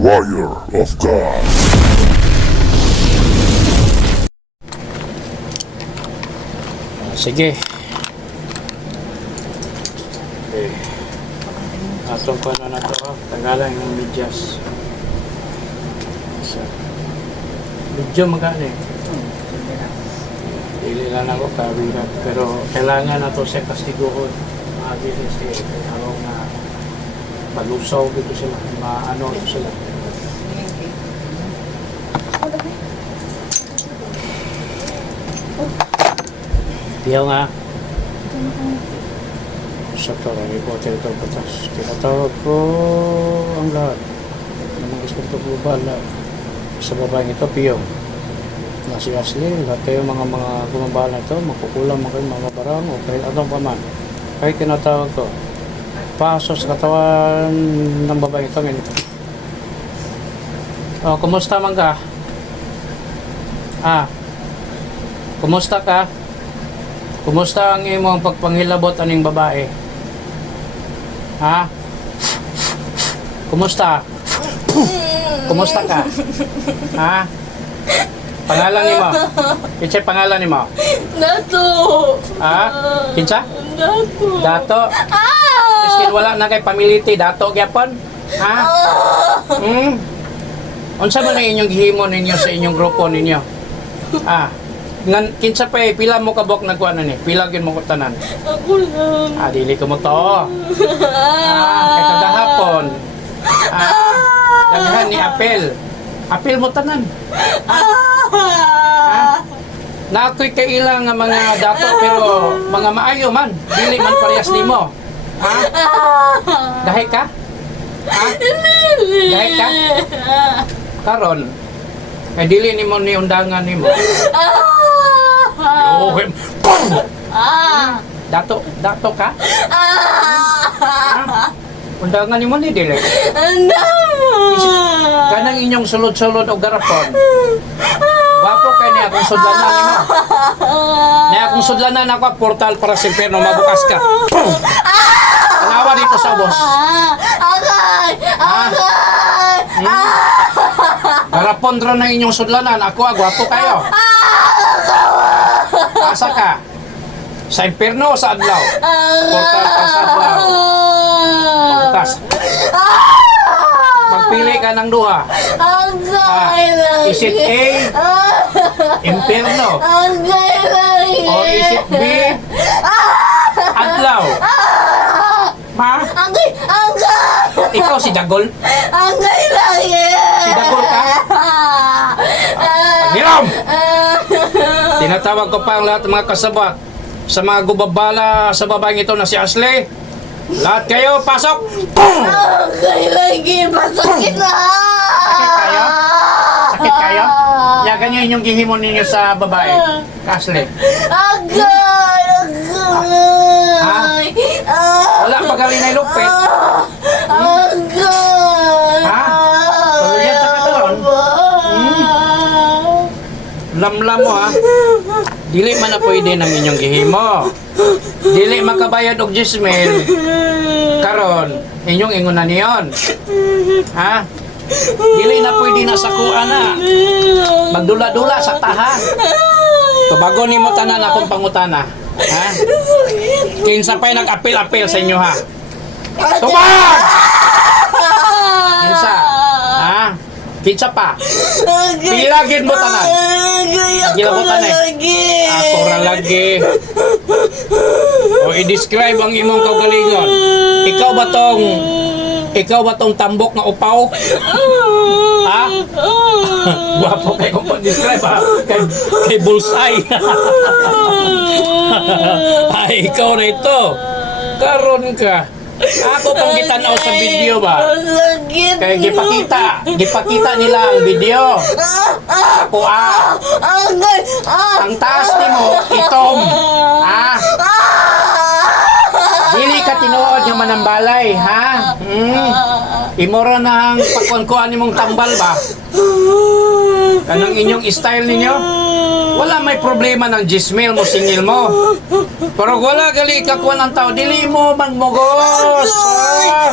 warrior of God. Sige. Okay. Atong ko na to ha. Tagalan ng medyas. So, medyo magano eh. Dili lang ako kabirat. Pero kailangan na to sa kastiguhon. Mabilis eh. Araw na palusaw dito sila. Maano ito sila. Diyaw nga. Sa tarang ipotel ito batas. Tinatawag ko ang lahat ng mga espiritu global sa babaeng ito, Piyong. Na si Ashley, lahat kayo mga gumabala ito, magkukulang mga mga barang o kahit anong paman. Kahit tinatawag ko, pasok sa katawan ng babaeng ito. Oh, kumusta man ka? Kumusta ka? Kumusta ang imong pagpanghilabot aning babae? Ha? Kumusta? Kumusta ka? Ha? Pangalan nimo? Kinsa pangalan nimo? Dato. Ha? Kinsa? Dato. Dato. Miskin wala na kay pamiliti, dato gyapon. Ha? Unsa man ang inyong gihimo ninyo sa inyong grupo ninyo? Kinsa pa pila mo kabok nagkuan ni? Pila gyud mo ko tanan? Ako lang. Dili ko mo to. Kay kagahapon. Daghan ni apel. Apel mo tanan. Na ako'y kailang nga mga dato pero mga maayo man. Dili man parehas nimo. Gahay ka? Gahay ka? Karon. Kay dili nimo ni undangan nimo. Yohem. Dato ka? Undangan nimo ni dili. Kanang inyong sulod-sulod o garapon. Wapo kay ni akong sudlanan nimo. Ni akong sudlanan ako portal para sa impierno mabukas ka. Tanawa dito sa boss. Garapon dra na inyong sudlanan. Ako gwapo kayo. Asa ka? Sa impierno o sa adlaw? Portal para sa adlaw. Mabukas. Magpili ka ng duha. Is it A, impierno? O is it B, adlaw? Ma? Ikaw si Dagol? Si Dagol ka? Paghiram! Tinatawag ko pa ang lahat ng mga kasabat sa mga gubabala sa babaeng ito na si Ashley. Lahat kayo, pasok! Pasukin na! Sakit kayo? Sakit kayo? Yagan nyo inyong gihimon ninyo sa babae. Ashley. Wala pa galing na ilupit. Tuloy sa kataron. Lamlam mo ha. Dili man na pwede ng inyong gihimo. Dili makabayad og 10,000 karon inyong ingunan niyon. Ha? Dili na pwede na sakuan na. Magdula-dula sa tahan. Tubago nimo tanan akong pangutana. Ha? Kinsa pa'y nag-apil-apil sa inyo ha? Tubag! Kinsa? Ha? Kinsa pa? Pilagin mo tanan. Gila mo tanan. Ako ra lagi. O i-describe ang imong kaugalingon. Ikaw ba tong tambok na upaw? Ha? Guwapo kayo kung pag-describe ha? Kay Bullseye. Ay, ikaw na ito. Karon ka. Ako pang gitanaw sa video ba? Kaya gipakita nila ang video. Ako ang taas ni mo, itom. Dili ka tinuod yung manambalay, ha? Imoro na ang pagkuhan mong tambal ba? Kanang inyong style ninyo? Wala may problema ng gismil mo, singil mo. Pero wala gali kakuha ng tao, dili mo magmugos.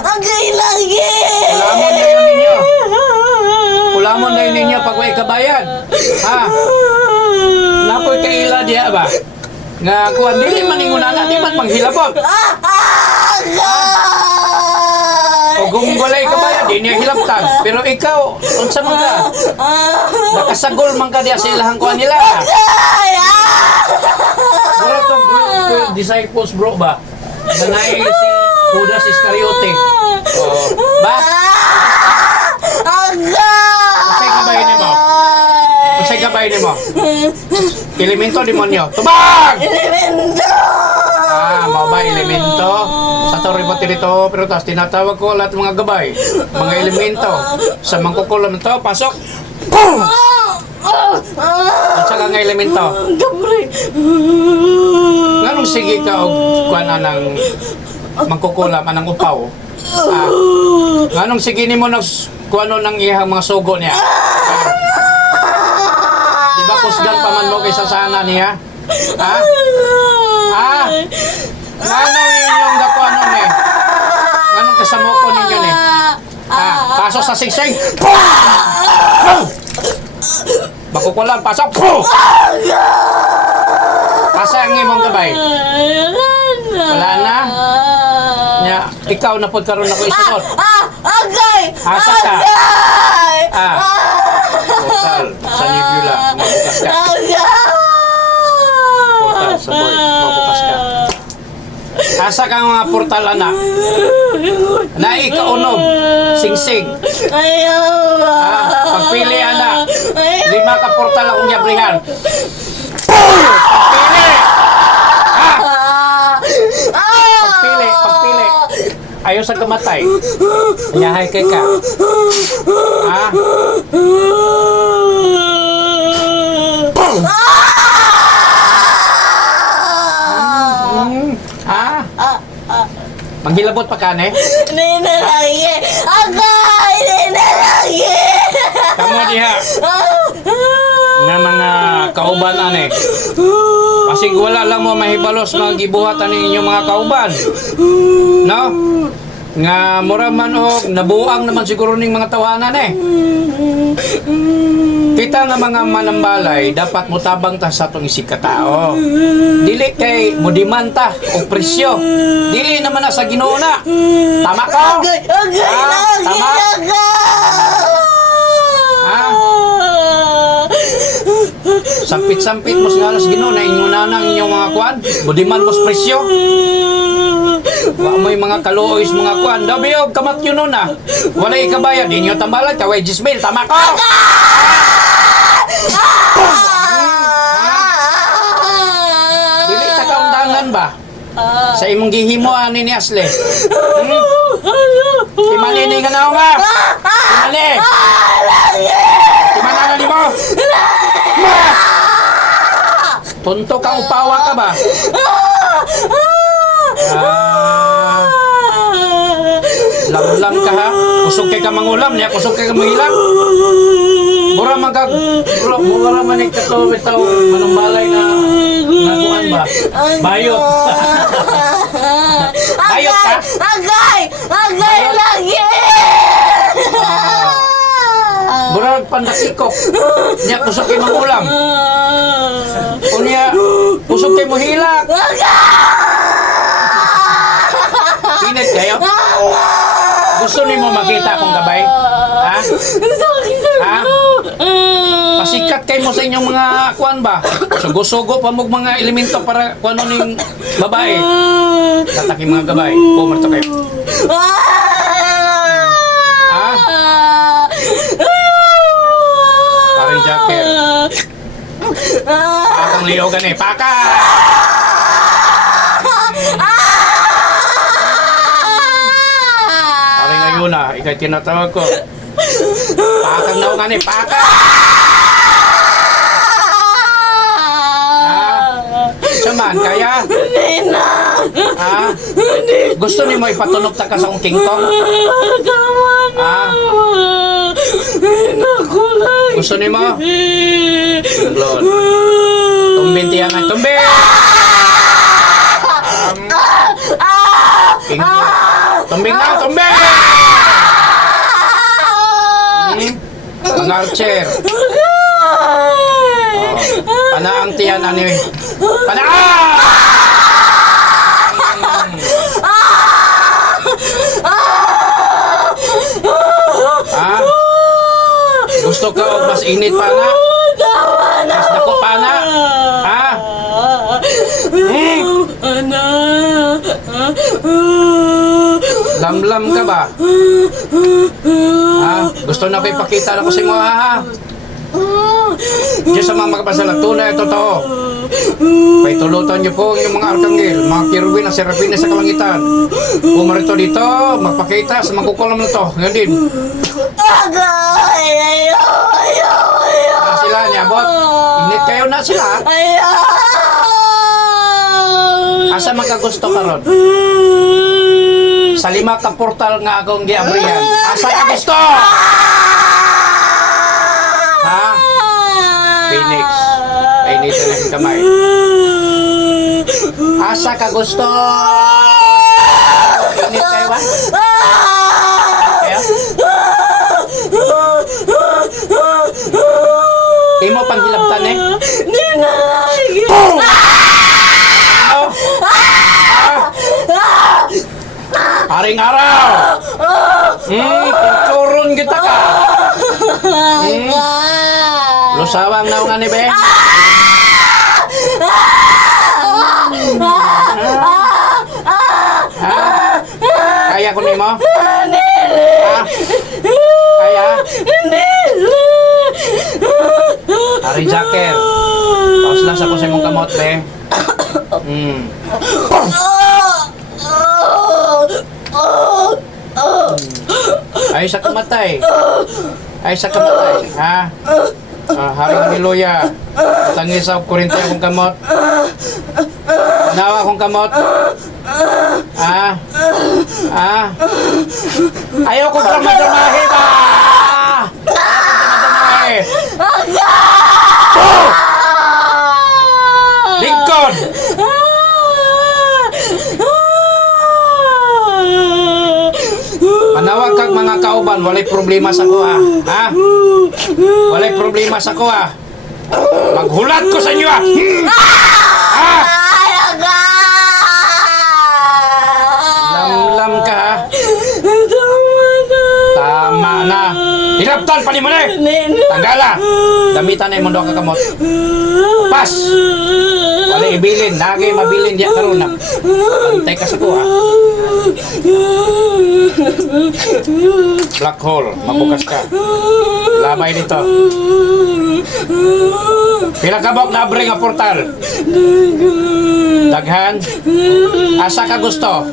Agay lagi! Alam mo ngayon ninyo. Kulamon na ninyo pag way kabayan. Ha? Napoy kaila diya ba? Nga kuan dili man ingunana di man panghilabot. O gumgulay kabayan di niya hilabtan. Pero ikaw unsa man ka? Nakasagol man ka diya sa ilahang kuan nila. Bro to 12 disciples bro ba? Nanay si Judas Iscariote. Oh, ba? Unsay kabay nimo? Unsay kabay nimo? Elemento demonyo. Tubag! Mao ba elemento? Sa torre pa dito, pero tas tinatawag ko lahat ng mga gabay, mga elemento. Sa mangkukulam to, pasok. Unsa ka nga elemento? Nganong sige ka og kuan anang mangkukulam anang upaw? Nganong sige nimo nag kuano nang iyang mga sugo niya? Di ba kusgan pa man mo kaysa sana niya? Nganong inyong gakuano ni? Nganong kasamoko ninyo ni? Pasok sa singsing. Makukulam, pasok. Asa ang imong gabay? Wala na? Nya, ikaw na pod karon ako isunod. Asa ka? Portal sa Nebula, mabukas ka. Portal sa boy, mabukas ka. Asa ka mga portal anak? Na ikaunom, singsing. Pagpili anak, 5 ka portal akong yabrihan. Pagpili. Ayaw sa kamatay. Ayahay kay ka. Manghilabot pa ka, ne? Kamu diha. Nga mga kauban, ane. Kasi wala lang mo mahibalos mga gibuhatan ng inyong mga kauban. No? Nga mura man o nabuang naman siguro ning mga tawanan eh. Kita nga mga manambalay dapat mutabang ta sa atong isig katao. Dili kay modimanta o presyo. Dili naman na sa Ginoo na. Tama ko? Tama? Sampit-sampit mo sa Ginoo na inyo na ng inyong mga kuan. Mudiman mo sa presyo. Wa mo'y mga kaluoy mga kuan. Dabiog kamat yun nun ah. Walay kabayan. Di nyo tambalan. Kaway Jismil. Tama ko? Dili ta kaundangan ba? Sa imong gihimo ani ni Asle. Timani ni nga na nga. Timani. Timana ni mo. Tunto kang upawa ka ba? Lam-lam ka ha? Kusog kay ka mangulam niya, kusog kay ka mangilang. Mura man ka, mura man ikato bitaw manong balay na nakuan ba? Bayot. Bayot ka? Agay lagi! Mura pandasikok. Niya kusog kay mangulam. O niya, kusog kay mohilak. Init kayo? Gusto ni mo makita akong gabay? Ha? Ha? Pasikat kayo mo sa inyong mga kuan ba? Sugo-sugo pa mo mga elemento para kuano ning babae. Tataki mga gabay. Pumarto kayo. Ha? Parang jacker. Pakang liyogan eh. Paka! Na, ikay tinatawag ko. Pakang daw nga ni, paka! Saman, kaya? Gusto ni mo ipatunog ta ka sa kong King Kong? Gusto ni mo? Lord. Tumbin tiyan nga, tumbin! King Kong. Tumbing na, tumbing! Mga archer. Pana ang tiyan ani. Pana! Ah! Gusto ka og mas init pa na? Mas dako pa na? Ha? Lamlam ka ba? Ha? Gusto na ko ipakita na ko sa inyo ha? Diyos sa mga magpasalat, tunay totoo. Paitulutan niyo po ang inyong mga arkanggel, mga kirubin na serapin sa kalangitan. Pumarito dito, magpakita sa magkukulam na to. Ngayon din. Sila niya, bot. Init kayo na sila. Asa magkagusto ka ron? Sa 5 ka portal nga akong giabrihan. Asa ka gusto? Ha? Phoenix. Init na ng kamay. Asa ka gusto? Init kayo ba? Kaya? Imo panghilabtan eh? Haring araw! Pagturon kita ka! Lusawang na nga ni Be? Kaya ko nimo? Kaya? Haring Jacker! Paus lang sa ko sa imong kamot, Be. Ay sa kamatay. Ay sa kamatay. Ha? Haring Haleluya. Tangi sa kurente akong kamot. Nawa akong kamot. Ayaw ko drama-dramahe ba? Ayaw ko drama-dramahe. Lincoln! Manawag kag mga kauban, walay problema sa kuha. Ha? Walay problema sa kuha. Maghulat ko sa inyo ha? Lamlam ka ha? Tama na. Hilaptan pa ni mo na eh. Tagala. Damitan na yung mundo ka kamot. Pas. Walay ibilin. Lagi mabilin diya karon na. Pantay ka sa kuha. Black hole, mabukas ka. Lamay dito. Pila ka bok na abre nga portal? Daghan? Asa ka gusto?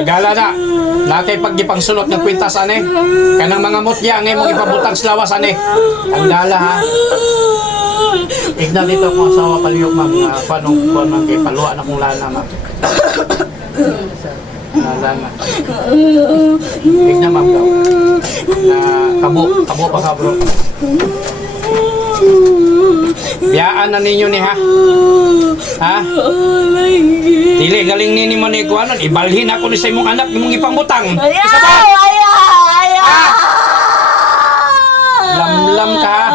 Nagala na. Nakay paggipang sulot ng kwintas ane. Kanang mga mutya ngay mong ipabutang sa lawas ane. Ang dala ha. Igna dito kung asawa paliyok ma'am. Panong paluwa na kong lana ma'am. Lana. Igna ma'am daw. Na kabo pa ka bro. Biyaan na ninyo ni ha? Ha? Dili galing nini mo ni kuanon. Ibalhin ako ni sa imong anak imong ipangutang. Isa ba? Ha? Lamlam ka ha?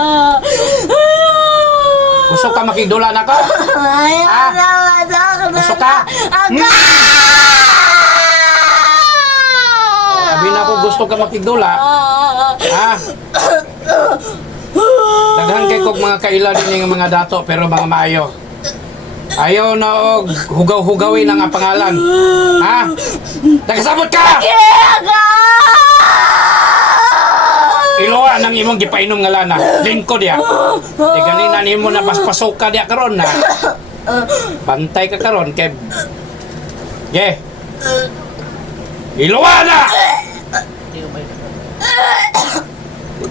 Gusto ka makidula na ka? Ha? Gusto ka? Sabi na ko gusto ka makidula. Ha? Daghan kay kog mga kaila din ng mga dato pero mga maayo. Ayaw na og hugaw-hugawin ang pangalan. Ha? Nagasabot ka! Iloa nang imong gipainom nga lana. Lingko diya. Di ganina nimo na paspasok ka diya karon na. Bantay ka karon kay Ge. Iloa na!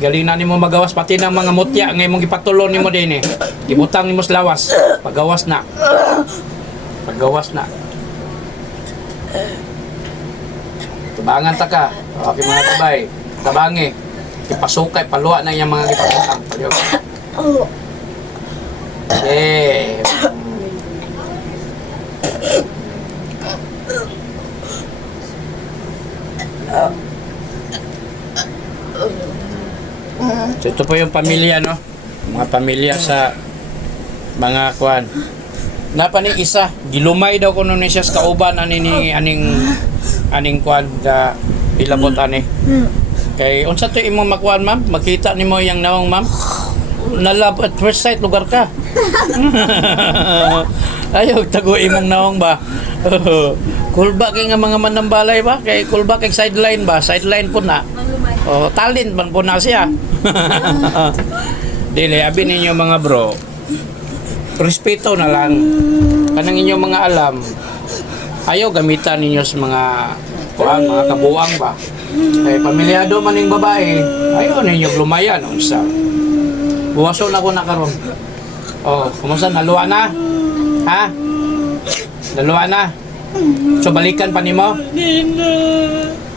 Galina nimo magawas pati ng mga mutya nga imong ipatulon nimo din eh. Gibutang nimo sa lawas. Pagawas na. Pagawas na. Tabangan ta ka. Okay mga kabay. Tabangi. Ipasukay paluwa na yang mga gipatutang. Eh. So ito po yung pamilya, no? Mga pamilya sa mga kuan. Napa ni isa, gilumay daw kuno ni siya sa kauban aning kuan da ilabot ani. Kay unsa to imong makuan ma'am? Makita nimo yang nawong ma'am? Nalab at first sight lugar ka. Ayaw tago imong nawong ba? Kulba kay nga mga manambalay ba? Kay kulba kay sideline ba? Sideline po na. Oh, talent man po na siya. Dili abi ninyo mga bro. Respeto na lang. Kanang inyong mga alam. Ayaw gamitan ninyo sa mga kuan, mga kabuang ba? Kay pamilyado man ning babae, ayaw ninyo lumayan unsa. Buwaso na ko na karon. Oh, kumusta naluwa na? Ha? Naluwa na? So balikan pa nimo?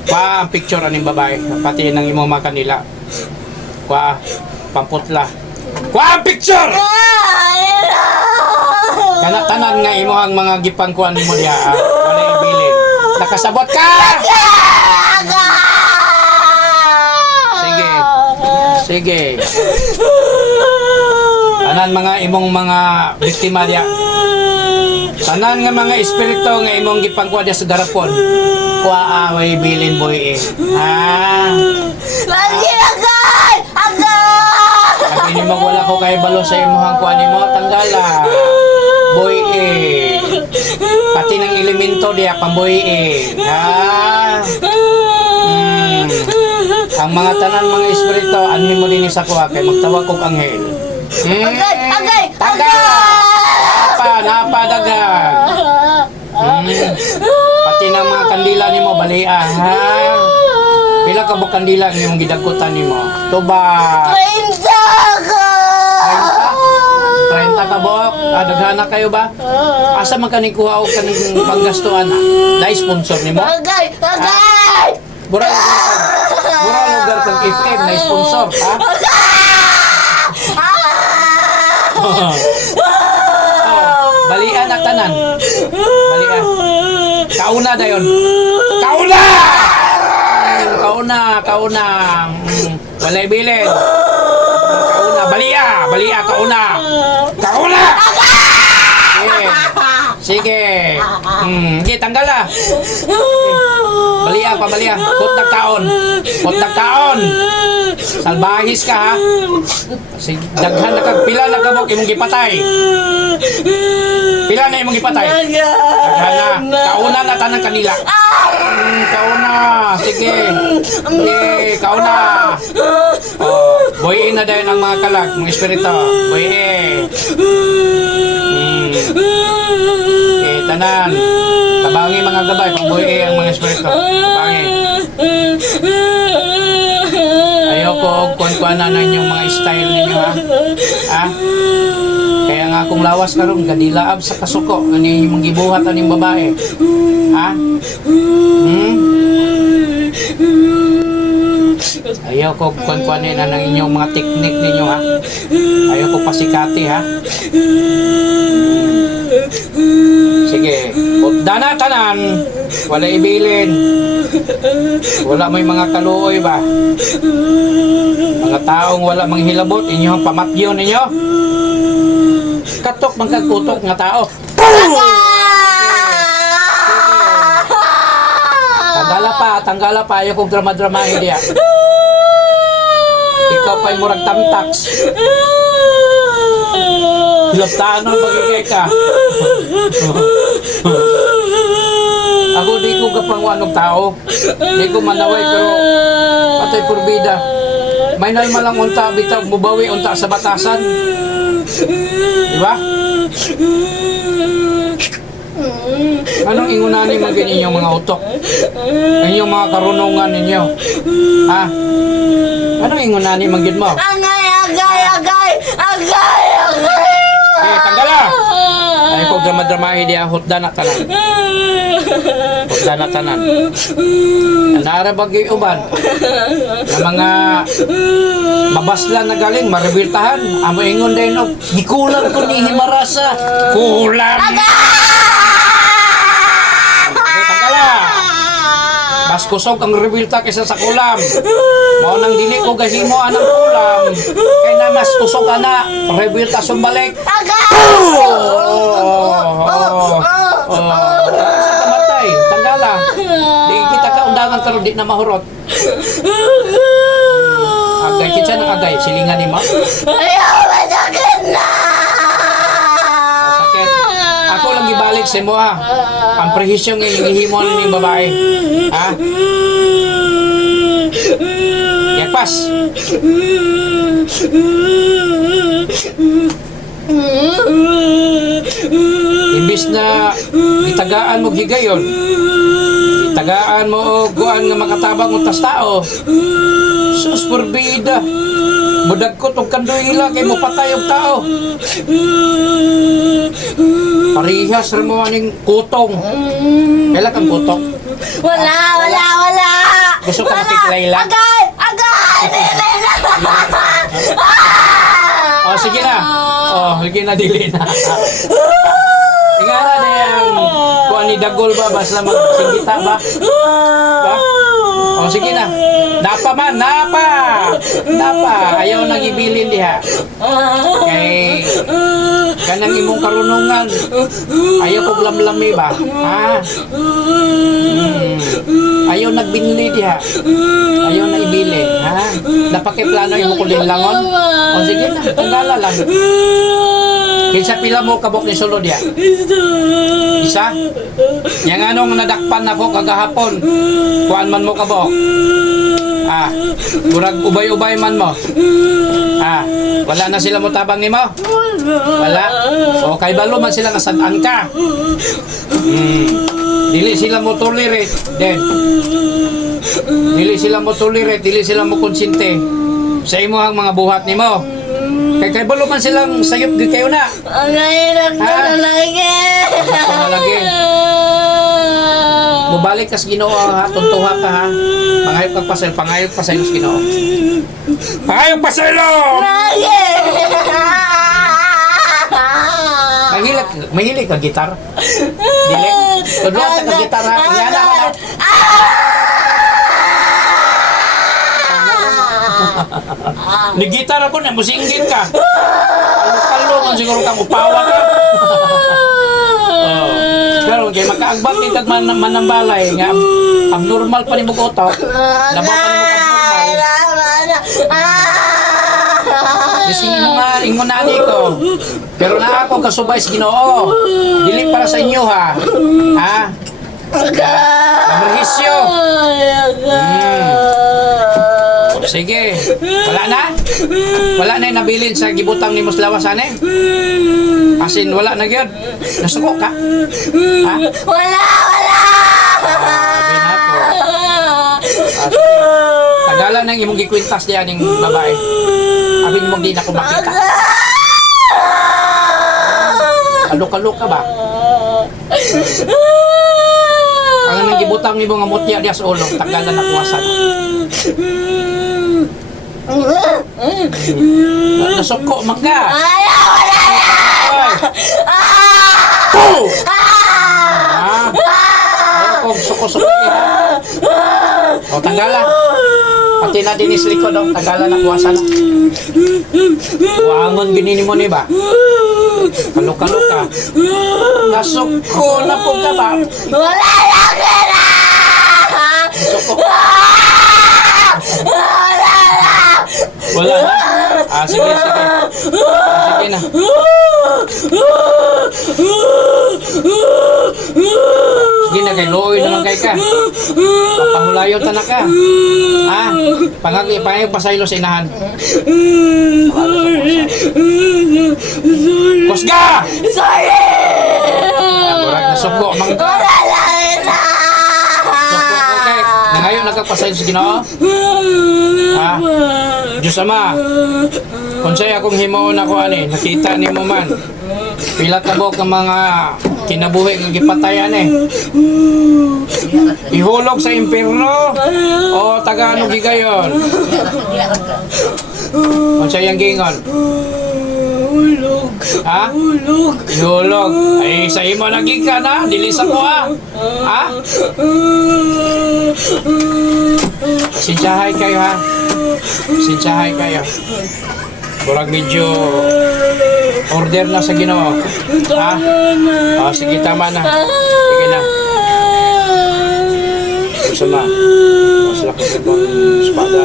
Kuha ang picture aning babae, pati nang imo mga kanila. Kuha, pamputla. Kuha ang picture! Kana tanan nga imo ang mga gipangkuan mo diha. Wala ibilin. Nakasabot ka! Sige. Sige. Tanan mga imong mga biktima diha. Tanan nga mga espiritu nga imong gipangkuan diha sa garapon. Kuha away bilin boy eh. Lagi agay! Agay! Sabi ni mo wala ko kay balo sa imong kuan nimo tanggala. Boy eh. Pati ng elemento diya pamboy eh. Ang mga tanan mga espiritu anhin mo din sa kuha kay magtawag kog anghel. Agay! Agay! Taga! Napa dagan. Pati ng mga kandila nimo balia ha. Pila ka ba kandila ang imong gidagutan nimo? Tuba. 30 ka! 30 ka buok? Daghana kayo ba? Asa man kaning kuha og kaning panggastuan na? Dai sponsor nimo? Agay! Agay! Mura lugar kang FM na sponsor, ha? Balian na tanan. Balian. Kauna dayon. Kauna! Kauna. Walay bilin. Kauna, balia, kauna. Kauna! Sige. Sige, tanggal na. Balia. Kot nagkaon. Salbahis ka ha. Sige, daghan na kag pila na kabok imong gipatay. Pila na imong gipatay? Daghan na. Kauna na tanang kanila. Kauna. Sige. Kauna. Oh, boyin na dayon ang mga kalag, mga espiritu. Boyin. Tanan. Tabangi mga gabay, pagbuhi ang mga espiritu. Tabangi. Ayoko kuan-kuanan na inyong mga style ninyo ha. Kaya nga akong lawas karon gadilaab sa kasuko ano yung gibuhat aning babae. Ha? Ayoko kuan-kuanan na ng inyong mga teknik ninyo ha. Ayoko pasikati ha. Sige, dana tanan, wala ibilin. Wala may mga kaluoy ba? Mga taong wala manghilabot, inyong pamatyo ninyo. Katok magkagutok nga tao. Tanggala pa, ayaw kong drama-dramahin diya. Ikaw pa'y murag tamtax. Hilaptaan ang magigay ka. Ako di ko kapangwanong tao. Di ko manaway pero patay purbida. May nalma lang unta bitaw mubawi unta sa batasan. Diba? Anong ingunanin mo inyong mga utok? Inyong mga karunungan ninyo? Ha? Anong ingunanin mo mo? Agay! Tanggala! Ay ko drama-dramahin diya hutda na tanan. Narabag yung uban na mga mabaslan na galing maribirtahan amo ingon din og gikulang ko ni himarasa kulang. Tanggala! Mas kusog ang rebulta kaysa sa kulam. Mao nang dili ko gahimo anang kulam. Kay na mas kusog ana, rebulta sumbalik. Sa kamatay, tanggala. Di kita kaundangan karon di na mahurot. Agay kitsa nang agay, silingan ni mo. Ayaw, masakit na! Sakit. Ako lang gibalik sa mo ha. Ang prehisyo nga hihimo ni babae. Ha? Yapas. Imbis na gitagaan mo gigayon. Gitagaan mo og kuan nga makatabang mo tas tao. Sus forbida. Budag ko tong kanduila kay mo patay og tao. Parihas ra mo aning kutong. Kailan kang kutong? Wala! Gusto ka makikilala? Agay! Dili na! Oh, sige na. Oh, sige na, dili na. Ingana na yung kuha ni Dagol ba? Basta magsinggita ba? Ba? Oh, sige na. Napa man, napa! Ayaw nang ibilin diha. Kay kanang imong karunungan. Ayaw ko lamlami ba? Ha? Ayaw nagbinli diha. Ayaw na ibili. Ha? Napakiplano yung kulilangon. O sige na, tanggala lang. Kinsa pila mo kabok ni sulod ya? Isa? Yang anong nadakpan ako kagahapon. Kuan man mo kabok. Ah, murag ubay-ubay man mo. Ah, wala na sila mo tabang nimo? Wala. O kay balo man sila nasadaan ka. Dili sila mo tolerate. Den. Dili sila mo tolerate, dili sila mo konsente sa imong mga buhat nimo. Kay balo man silang sayop gyud kayo na. Ang hirap na lagi! Lagi. Mubalik ka sa Ginoo ha, tuntuha ka ha. Pangayop ka pasaylo, pangayop pasaylo sa Ginoo. Pangayop pasaylo! Lagi! Mahilig ka gitar? Dili? Tudlon ka ka gitar ha? Yan na. Ni gitar ako na, musinggit ka. Kalo man siguro kang upawa ka. Pero kaya makaagbang kitag manambalay nga abnormal pa ni mo utok. Labaw pa ni mo abnormal. Dising mo nga, ingon na ko. Pero na ako kasubay sa Ginoo. Dili para sa inyo ha. Ha? Amerhisyo. Sige. Wala na? Wala na yung nabilin sa gibutang ni Muslawas ane? Asin wala na gyud. Nasuko ka? Ha? Wala! Sabi na to. Tagalan ng imong gikwintas diyan ng babae. Abin mo di na ko makita. Alok-alok ka ba? Ang nang gibutang ni mga mutya diya sa ulo, tagalan na kuwasan. Nasuko man ka. Ayaw! Ayaw kong suko-suko ka. O, tanggala. Pati na dinis likod, tagalan na kuwasan. Wangon ginini mo ni ba? Kalok-kalok ka. Nasuko na po ka ba? Wala lagi na! Nasuko. Wala na? Ah, sige. Sige na. Sige na, kay Loy naman kay ka. Papahulayo ta na ka. Ha? Pangagay pasaylo sa inahan. Kusga! Sorry! Murag na suko. Wala lagi na! Suko, okay. Na ngayon nagkapasaylo sa Ginoo? Ha? Diyos Ama, kung sa'yo akong himuon ako nakita ni mo man. Pila tabok ang mga kinabuhi ng gipatayan Ihulog sa impierno o taga-ano gigayon? Kung sa'yo ang gingon? Hulog. Ha? Hulog. Ihulog. Ay, sa imo lagi ka na. Dili sa ko, ha? Ha? Sinsyahay kayo, ha? Sinsyahay kayo. Burag medyo order na sa Ginoo. Ha? O, sige, tama na. Sige na. Gusto na. Mas laki sa itong espada.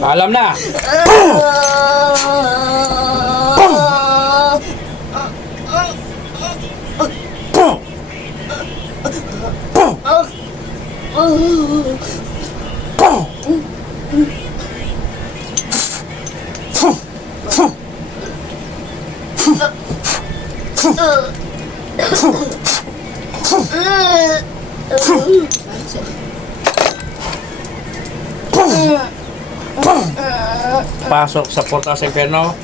Paalam na. Pasok sa porta sa impyerno.